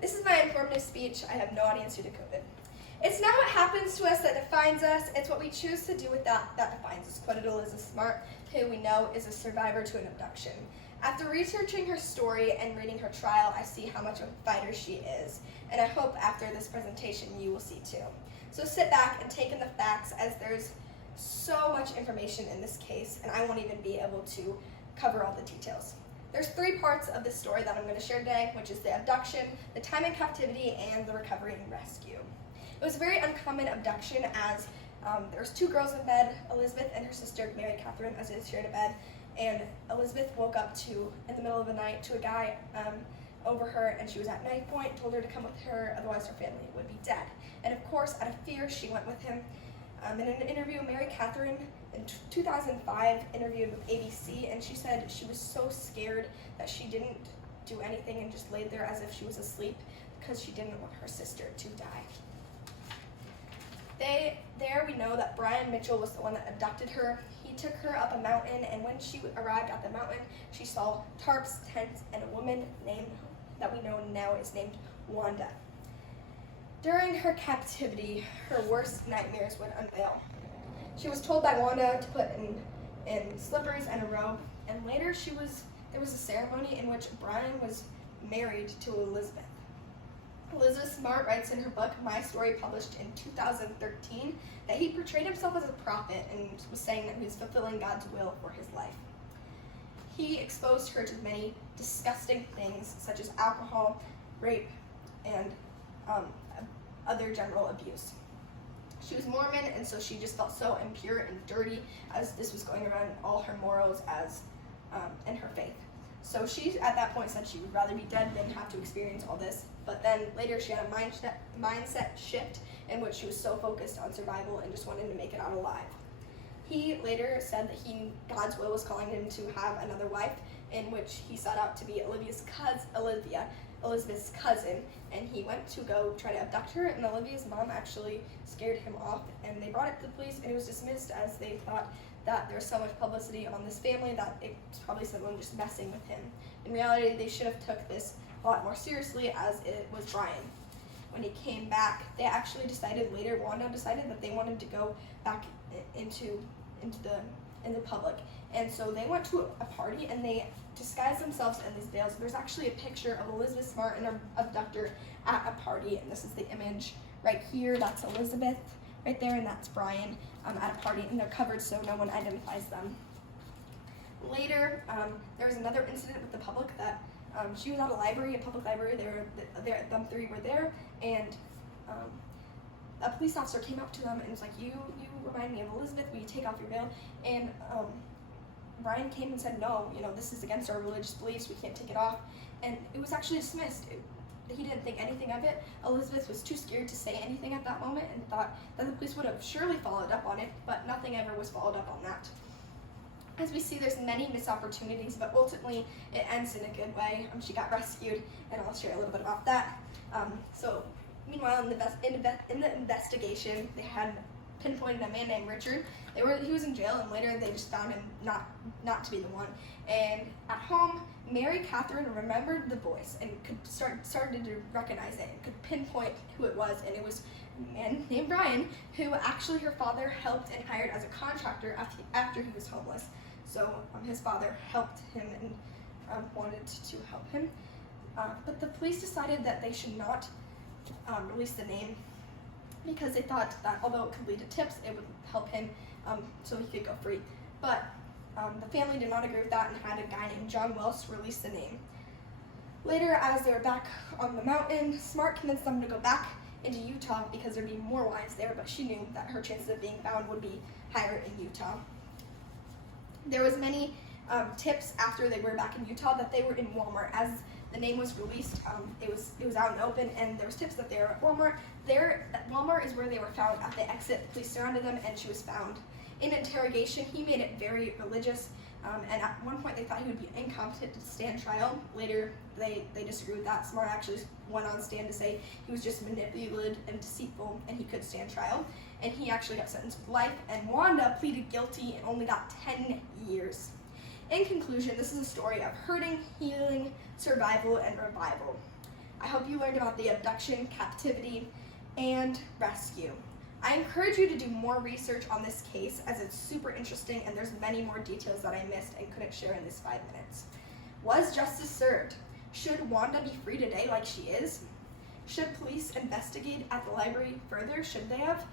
This is my informative speech. I have no audience to decode it. It's not what happens to us that defines us, it's what we choose to do with that defines us, quoted Elizabeth Smart, who we know is a survivor to an abduction. After researching her story and reading her trial, I see how much of a fighter she is, and I hope after this presentation you will see too. So sit back and take in the facts, as there's so much information in this case, and I won't even be able to cover all the details. There's 3 parts of this story that I'm going to share today, which is the abduction, the time in captivity, and the recovery and rescue. It was a very uncommon abduction, as there was 2 girls in bed, Elizabeth and her sister Mary Catherine, as they shared a bed, and Elizabeth woke up in the middle of the night to a guy over her, and she was at knife point, told her to come with her, otherwise her family would be dead. And of course, out of fear, she went with him. In an interview, Mary Catherine in 2005 interviewed with ABC, and she said she was so scared that she didn't do anything and just laid there as if she was asleep because she didn't want her sister to die. There we know that Brian Mitchell was the one that abducted her. He took her up a mountain, and when she arrived at the mountain, she saw tarps, tents, and a woman that we know now is named Wanda. During her captivity, her worst nightmares would unveil. She was told by Wanda to put in slippers and a robe, and later there was a ceremony in which Brian was married to Elizabeth. Elizabeth Smart writes in her book, My Story, published in 2013, that he portrayed himself as a prophet and was saying that he was fulfilling God's will for his life. He exposed her to many disgusting things, such as alcohol, rape, and other general abuse. She was Mormon, and so she just felt so impure and dirty as this was going around all her morals and her faith. So she, at that point, said she would rather be dead than have to experience all this. But then later she had a mindset shift in which she was so focused on survival and just wanted to make it out alive. He later said that God's will was calling him to have another wife, in which he sought out to be Elizabeth's cousin, and he went to go try to abduct her, and Olivia's mom actually scared him off, and they brought it to the police, and it was dismissed as they thought that there was so much publicity on this family that it's probably someone just messing with him. In reality, they should have took this a lot more seriously, as it was Brian. When he came back, they actually decided later, Wanda decided that they wanted to go back into the public. And so they went to a party and they disguised themselves in these veils. There's actually a picture of Elizabeth Smart and her abductor at a party, and this is the image right here. That's Elizabeth right there, and that's Brian at a party, and they're covered so no one identifies them. Later, there was another incident with the public that she was at a public library. Them 3 were there, and a police officer came up to them and was like, you remind me of Elizabeth, will you take off your veil? And Brian came and said, no, this is against our religious beliefs, we can't take it off. And it was actually dismissed. He didn't think anything of it. Elizabeth was too scared to say anything at that moment and thought that the police would have surely followed up on it, but nothing ever was followed up on that. As we see, there's many missed opportunities, but ultimately it ends in a good way. She got rescued, and I'll share a little bit about that. Meanwhile, in the investigation, they had pinpointed a man named Richard. He was in jail, and later they just found him not to be the one. And at home, Mary Catherine remembered the voice and started to recognize it and could pinpoint who it was, and it was a man named Brian, who actually her father helped and hired as a contractor after he was homeless. So his father helped him and wanted to help him. But the police decided that they should not release the name, because they thought that although it could lead to tips, it would help him so he could go free. But the family did not agree with that and had a guy named John Welsh release the name. Later, as they were back on the mountain, Smart convinced them to go back into Utah because there'd be more wives there, but she knew that her chances of being found would be higher in Utah. There was many tips after they were back in Utah that they were in Walmart. As the name was released, it was out in the open, and there was tips that they were at Walmart. Walmart is where they were found at the exit. The police surrounded them, and she was found. In interrogation, he made it very religious, and at one point they thought he would be incompetent to stand trial. Later, they disagreed with that. Smart actually went on stand to say he was just manipulative and deceitful, and he could stand trial. And he actually got sentenced to life, and Wanda pleaded guilty and only got 10 years. In conclusion, this is a story of hurting, healing, survival, and revival. I hope you learned about the abduction, captivity, and rescue. I encourage you to do more research on this case as it's super interesting and there's many more details that I missed and couldn't share in this 5 minutes. Was justice served? Should Wanda be free today like she is? Should police investigate at the library further? Should they have?